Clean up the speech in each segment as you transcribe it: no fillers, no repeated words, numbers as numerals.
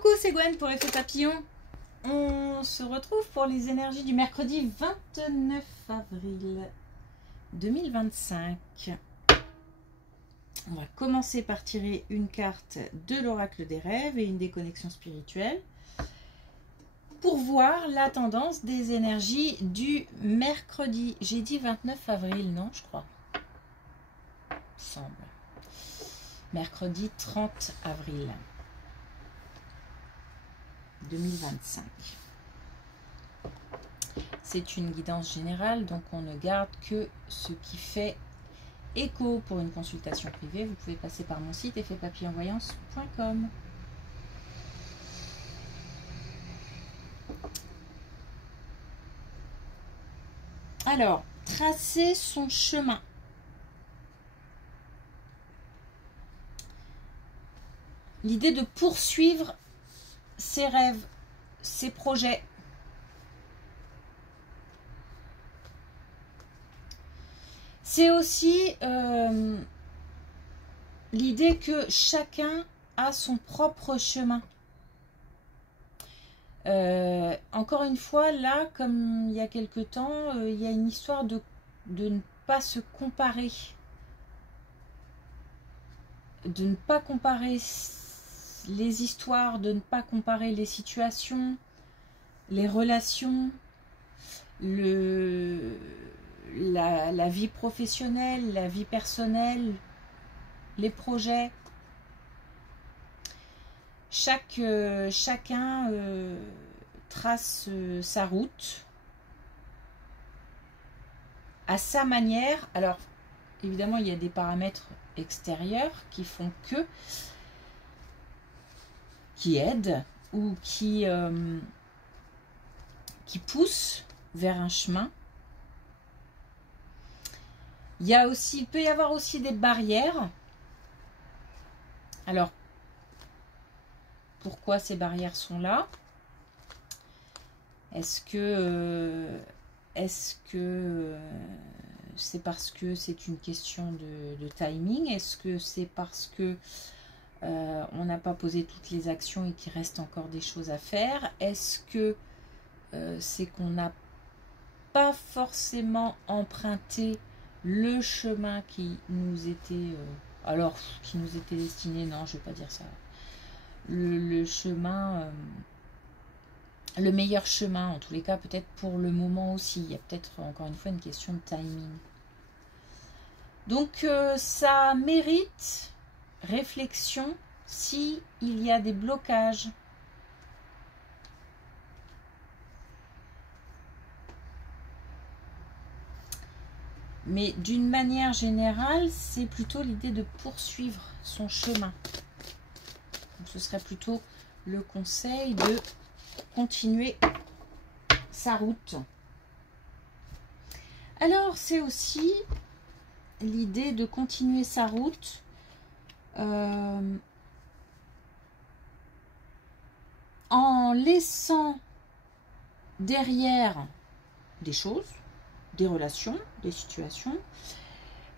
Coucou, c'est Gwen pour Effet Papillon. On se retrouve pour les énergies du mercredi 29 avril 2025. On va commencer par tirer une carte de l'oracle des rêves et une des connexions spirituelles pour voir la tendance des énergies du mercredi. J'ai dit 29 avril, non, je crois. Il semble. Mercredi 30 avril 2025. C'est une guidance générale, donc on ne garde que ce qui fait écho. Pour une consultation privée, vous pouvez passer par mon site effetpapillonvoyance.com. Alors, tracer son chemin. L'idée de poursuivre ses rêves, ses projets. C'est aussi l'idée que chacun a son propre chemin. Encore une fois, là, comme il y a quelque temps, il y a une histoire de ne pas se comparer. De ne pas comparer les histoires, de ne pas comparer les situations, les relations, la vie professionnelle, la vie personnelle, les projets. Chacun trace sa route à sa manière. Alors, évidemment, il y a des paramètres extérieurs qui font que, qui aident ou qui poussent vers un chemin. Il peut y avoir aussi des barrières. Alors, pourquoi ces barrières sont là? Est-ce que c'est parce que c'est une question de timing? Est-ce que c'est parce que on n'a pas posé toutes les actions et qu'il reste encore des choses à faire? Est-ce que c'est qu'on n'a pas forcément emprunté le chemin qui nous était qui nous était destiné? Non, je ne vais pas dire ça. Le chemin, le meilleur chemin, en tous les cas, peut-être pour le moment aussi. Il y a peut-être encore une fois une question de timing. Donc ça mérite réflexion si il y a des blocages. Mais d'une manière générale, c'est plutôt l'idée de poursuivre son chemin. Donc, ce serait plutôt le conseil de continuer sa route. Alors, c'est aussi l'idée de continuer sa route en laissant derrière des choses, des relations, des situations,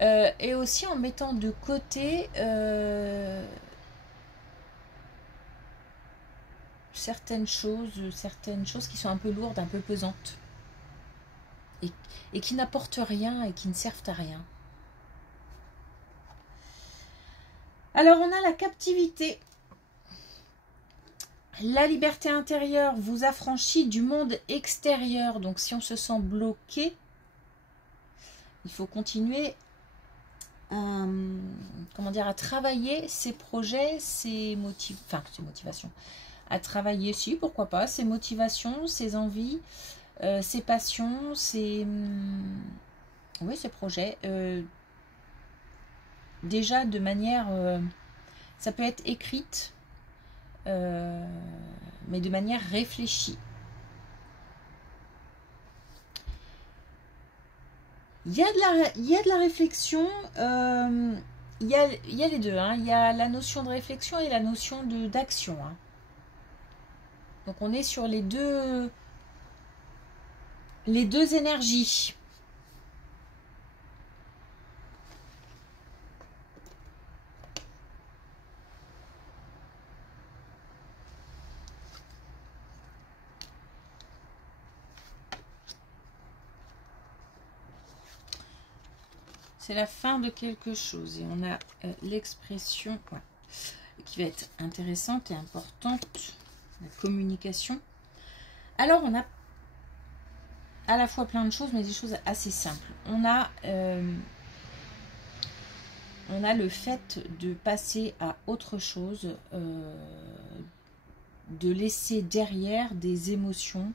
et aussi en mettant de côté certaines choses qui sont un peu lourdes, un peu pesantes, et qui n'apportent rien et qui ne servent à rien. Alors on a la captivité. La liberté intérieure vous affranchit du monde extérieur. Donc si on se sent bloqué, il faut continuer à travailler ses projets, ses motivations. À travailler, si, pourquoi pas, ses motivations, ses envies, ses passions, ses projets. Déjà de manière, ça peut être écrite, mais de manière réfléchie. Il y a de la réflexion, il y a les deux, hein. Il y a la notion de réflexion et la notion d'action. Hein. Donc on est sur les deux énergies. C'est la fin de quelque chose. Et on a l'expression qui va être intéressante et importante. La communication. Alors, on a à la fois plein de choses, mais des choses assez simples. On a le fait de passer à autre chose, de laisser derrière des émotions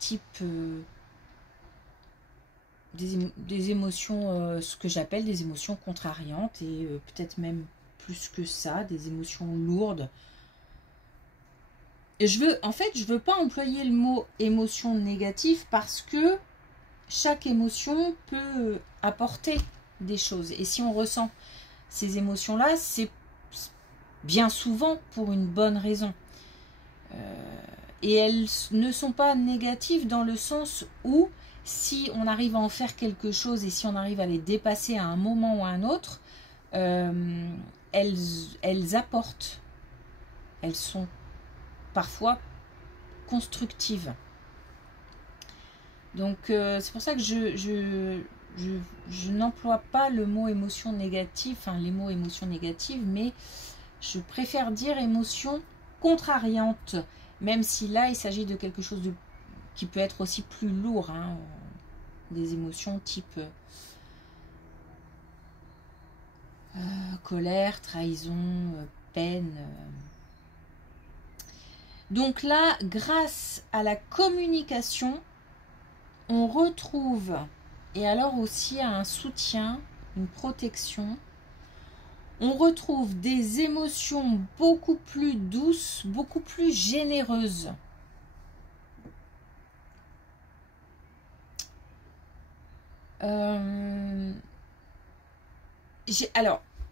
type des émotions, ce que j'appelle des émotions contrariantes et peut-être même plus que ça, des émotions lourdes. Et je veux pas employer le mot émotion négative parce que chaque émotion peut apporter des choses. Et si on ressent ces émotions-là, c'est bien souvent pour une bonne raison. Et elles ne sont pas négatives dans le sens où si on arrive à en faire quelque chose et si on arrive à les dépasser à un moment ou à un autre, elles apportent. Elles sont parfois constructives. Donc c'est pour ça que je n'emploie pas le mot émotion négative, enfin les mots émotion négative, mais je préfère dire émotion contrariante, même si là il s'agit de quelque chose qui peut être aussi plus lourd, hein, des émotions type colère, trahison, peine. Donc là, grâce à la communication, on retrouve, et alors aussi à un soutien, une protection, on retrouve des émotions beaucoup plus douces, beaucoup plus généreuses.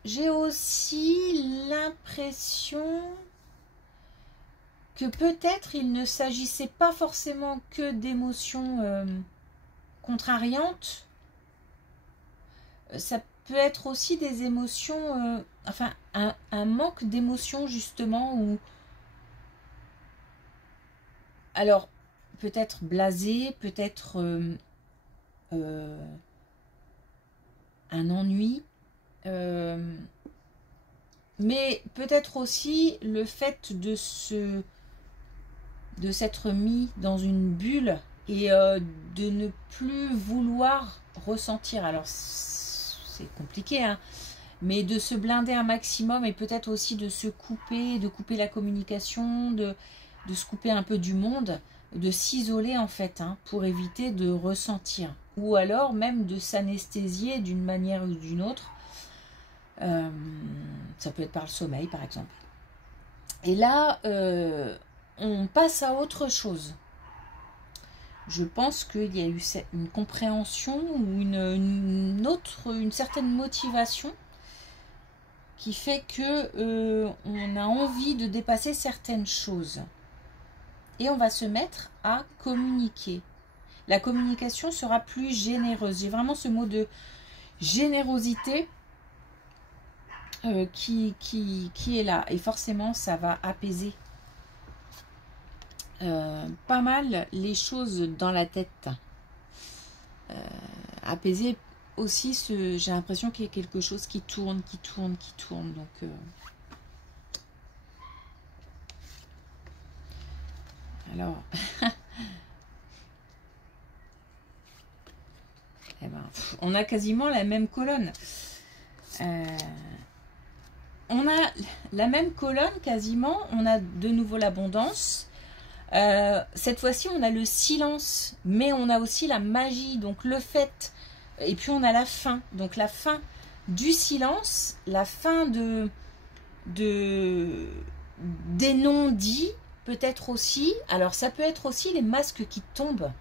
J'ai aussi l'impression que peut-être il ne s'agissait pas forcément que d'émotions contrariantes. Ça peut être aussi des émotions, enfin un manque d'émotions justement, ou alors peut-être blasé, peut-être un ennui, mais peut-être aussi le fait de s'être mis dans une bulle et de ne plus vouloir ressentir. Alors c'est compliqué, hein, mais de se blinder un maximum et peut-être aussi de se couper, de couper la communication, de se couper un peu du monde, de s'isoler en fait, hein, pour éviter de ressentir, ou alors même de s'anesthésier d'une manière ou d'une autre. Ça peut être par le sommeil par exemple. Et là on passe à autre chose. Je pense qu'il y a eu une compréhension ou une certaine motivation qui fait que on a envie de dépasser certaines choses. Et on va se mettre à communiquer. La communication sera plus généreuse. J'ai vraiment ce mot de générosité qui est là. Et forcément, ça va apaiser pas mal les choses dans la tête. Apaiser aussi, j'ai l'impression qu'il y a quelque chose qui tourne. Donc, alors, eh ben, on a quasiment la même colonne. On a la même colonne quasiment. On a de nouveau l'abondance. Cette fois-ci, on a le silence, mais on a aussi la magie, donc le fait. Et puis on a la fin, donc la fin du silence, la fin des non-dits, peut-être aussi. Alors ça peut être aussi les masques qui tombent.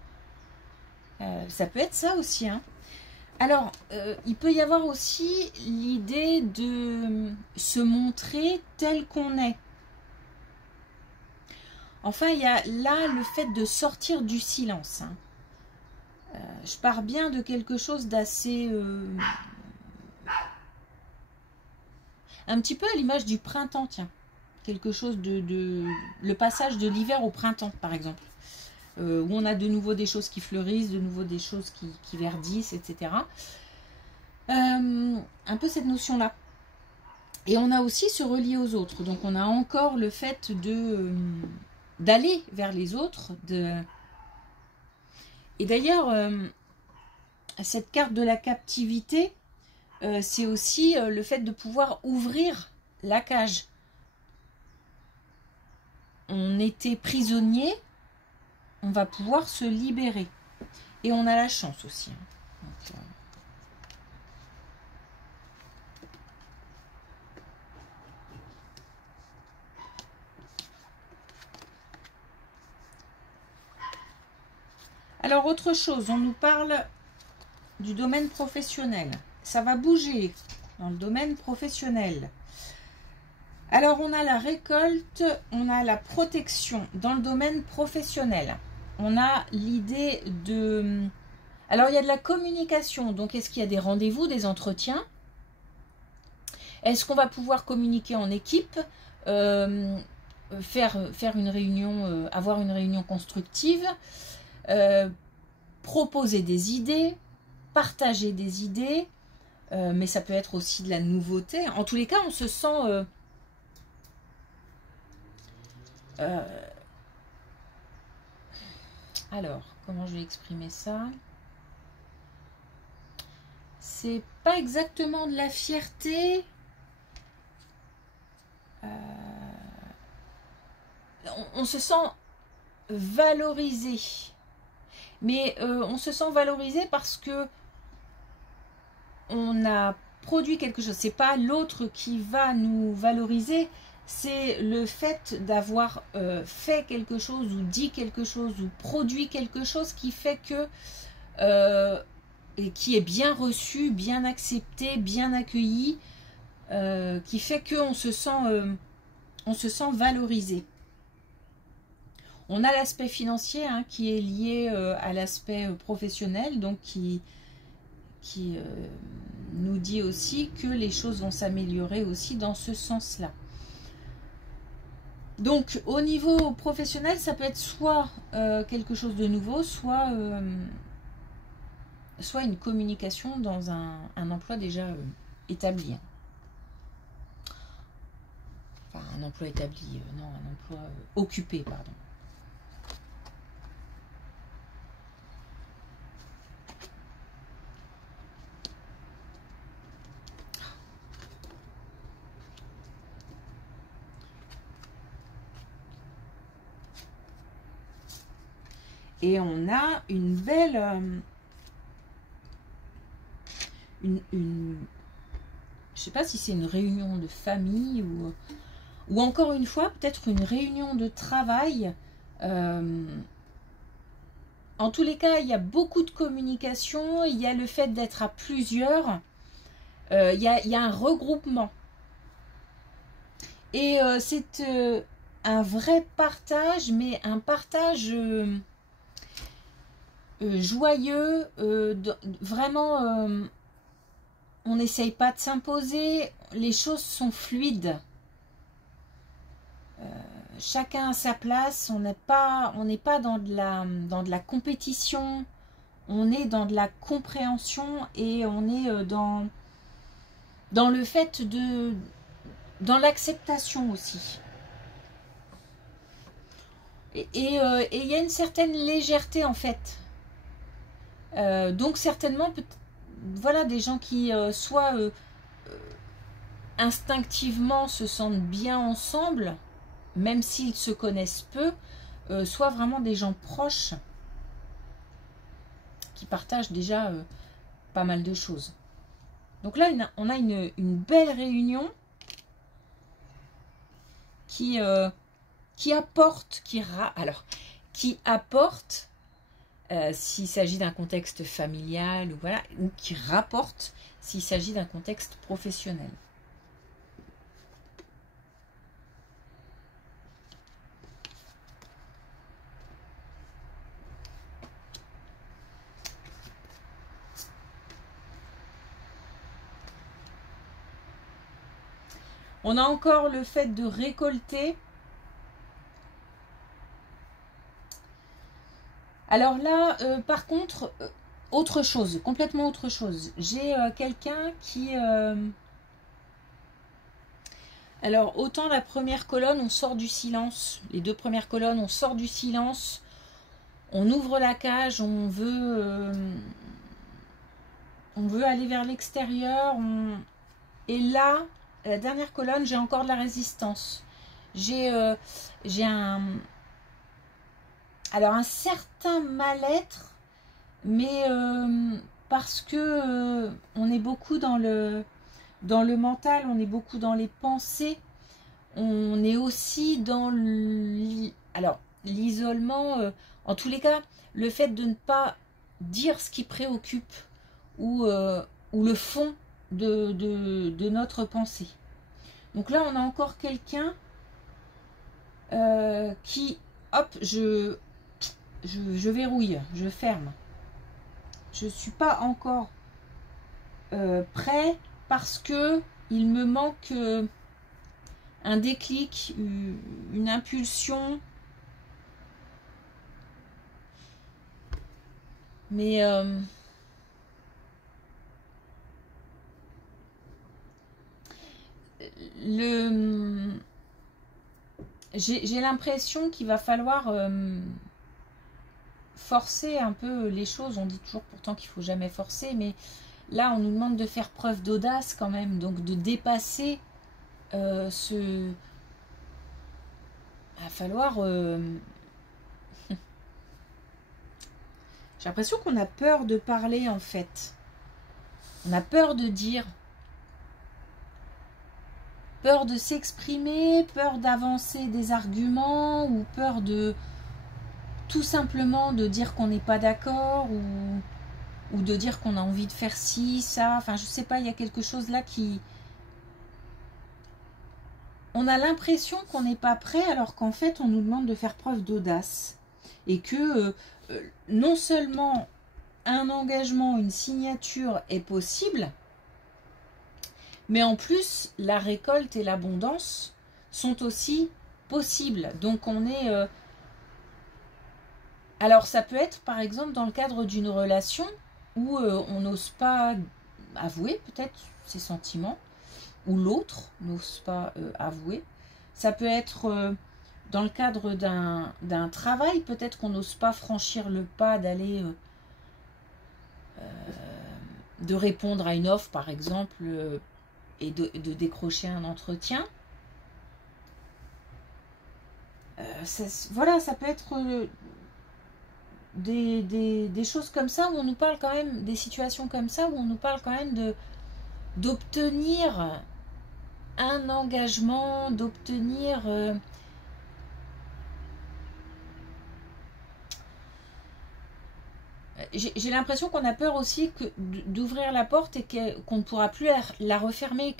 Ça peut être ça aussi, hein. Alors, il peut y avoir aussi l'idée de se montrer tel qu'on est. Enfin, il y a là le fait de sortir du silence, hein. Je pars bien de quelque chose d'assez... un petit peu à l'image du printemps, tiens. Quelque chose le passage de l'hiver au printemps, par exemple. Où on a de nouveau des choses qui fleurissent, de nouveau des choses qui verdissent, etc. Un peu cette notion-là. Et on a aussi se relier aux autres. Donc on a encore le fait de d'aller vers les autres. Et d'ailleurs, cette carte de la captivité, c'est aussi le fait de pouvoir ouvrir la cage. On était prisonnier, on va pouvoir se libérer. Et on a la chance aussi. Donc, alors, autre chose, on nous parle du domaine professionnel. Ça va bouger dans le domaine professionnel. Alors, on a la récolte, on a la protection dans le domaine professionnel. On a l'idée de... Alors, il y a de la communication. Donc, est-ce qu'il y a des rendez-vous, des entretiens? Est-ce qu'on va pouvoir communiquer en équipe, faire une réunion, avoir une réunion constructive, proposer des idées, partager des idées, mais ça peut être aussi de la nouveauté. En tous les cas, on se sent... alors, comment je vais exprimer ça? C'est pas exactement de la fierté. On se sent valorisé. Mais on se sent valorisé parce que on a produit quelque chose. C'est pas l'autre qui va nous valoriser, c'est le fait d'avoir fait quelque chose ou dit quelque chose ou produit quelque chose qui fait que et qui est bien reçu, bien accepté, bien accueilli, qui fait que on se sent valorisé. On a l'aspect financier hein, qui est lié à l'aspect professionnel, donc qui nous dit aussi que les choses vont s'améliorer aussi dans ce sens-là. Donc au niveau professionnel, ça peut être soit quelque chose de nouveau, soit une communication dans un emploi déjà établi. Enfin, un emploi établi, non, un emploi occupé, pardon. Et on a une belle... je ne sais pas si c'est une réunion de famille ou encore une fois, peut-être une réunion de travail. En tous les cas, il y a beaucoup de communication. Il y a le fait d'être à plusieurs. Il y a un regroupement. Et c'est un vrai partage, mais un partage... joyeux, vraiment on n'essaye pas de s'imposer, les choses sont fluides, chacun à sa place, on n'est pas dans de la compétition, on est dans de la compréhension et on est dans le fait dans l'acceptation aussi. Et il y a une certaine légèreté en fait. Donc certainement, voilà, des gens qui soit instinctivement se sentent bien ensemble, même s'ils se connaissent peu, soit vraiment des gens proches qui partagent déjà pas mal de choses. Donc là, on a une belle réunion qui apporte, qui apporte s'il s'agit d'un contexte familial ou voilà, ou qui rapporte s'il s'agit d'un contexte professionnel. On a encore le fait de récolter. Alors là, par contre, autre chose, complètement autre chose. J'ai quelqu'un qui... Alors, autant la première colonne, on sort du silence. Les deux premières colonnes, on sort du silence. On ouvre la cage, on veut aller vers l'extérieur. Et là, la dernière colonne, j'ai encore de la résistance. J'ai un certain mal-être, mais parce que on est beaucoup dans le mental, on est beaucoup dans les pensées, on est aussi dans l'isolement, en tous les cas, le fait de ne pas dire ce qui préoccupe ou le fond de notre pensée. Donc là, on a encore quelqu'un qui, hop, je verrouille, je ferme. Je ne suis pas encore prêt parce que il me manque un déclic, une impulsion. Mais j'ai l'impression qu'il va falloir forcer un peu les choses. On dit toujours pourtant qu'il ne faut jamais forcer, mais là on nous demande de faire preuve d'audace quand même, donc de dépasser ce... Il va falloir... J'ai l'impression qu'on a peur de parler en fait. On a peur de dire. Peur de s'exprimer, peur d'avancer des arguments, ou peur de tout simplement de dire qu'on n'est pas d'accord, ou de dire qu'on a envie de faire ci, ça. Enfin, je sais pas, il y a quelque chose là qui... On a l'impression qu'on n'est pas prêt, alors qu'en fait, on nous demande de faire preuve d'audace. Et que non seulement un engagement, une signature est possible, mais en plus, la récolte et l'abondance sont aussi possibles. Donc, on est... Alors, ça peut être, par exemple, dans le cadre d'une relation où on n'ose pas avouer, peut-être, ses sentiments, ou l'autre n'ose pas avouer. Ça peut être dans le cadre d'un travail, peut-être qu'on n'ose pas franchir le pas d'aller... de répondre à une offre, par exemple... et de décrocher un entretien. Voilà, ça peut être des choses comme ça où on nous parle quand même, des situations comme ça où on nous parle quand même d'obtenir un engagement, d'obtenir... J'ai l'impression qu'on a peur aussi d'ouvrir la porte et qu'on ne pourra plus la refermer,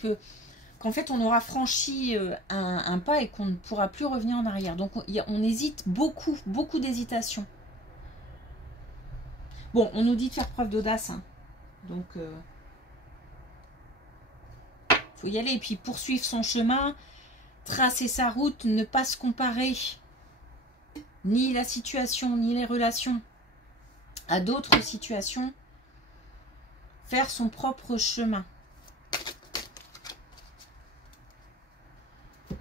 qu'en fait on aura franchi un pas et qu'on ne pourra plus revenir en arrière. Donc on hésite beaucoup, beaucoup d'hésitation. Bon, on nous dit de faire preuve d'audace, hein. Donc faut y aller et puis poursuivre son chemin, tracer sa route, ne pas se comparer ni la situation ni les relations à d'autres situations, faire son propre chemin.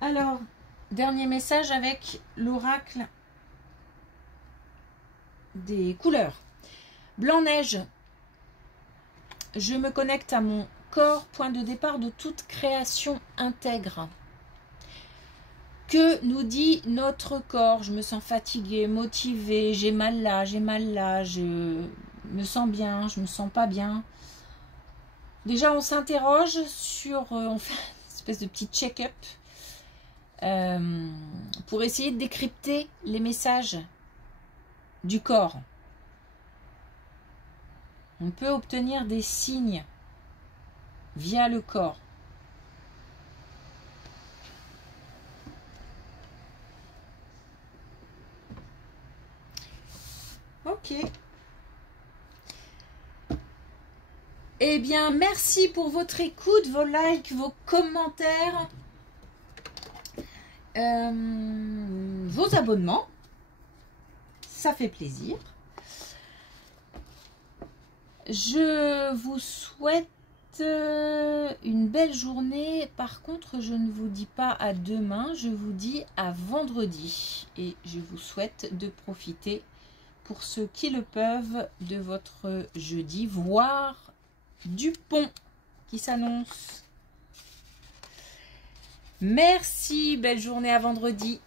Alors, dernier message avec l'oracle des couleurs. Blanc-neige, je me connecte à mon corps, point de départ de toute création intègre. Que nous dit notre corps? Je me sens fatiguée, motivée, j'ai mal là, je me sens bien, je me sens pas bien. Déjà, on s'interroge sur... on fait une espèce de petit check-up pour essayer de décrypter les messages du corps. On peut obtenir des signes via le corps. Ok. Eh bien, merci pour votre écoute, vos likes, vos commentaires, vos abonnements. Ça fait plaisir. Je vous souhaite une belle journée. Par contre, je ne vous dis pas à demain, je vous dis à vendredi. Et je vous souhaite de profiter, pour ceux qui le peuvent, de votre jeudi, voire du pont qui s'annonce. Merci, belle journée à vendredi.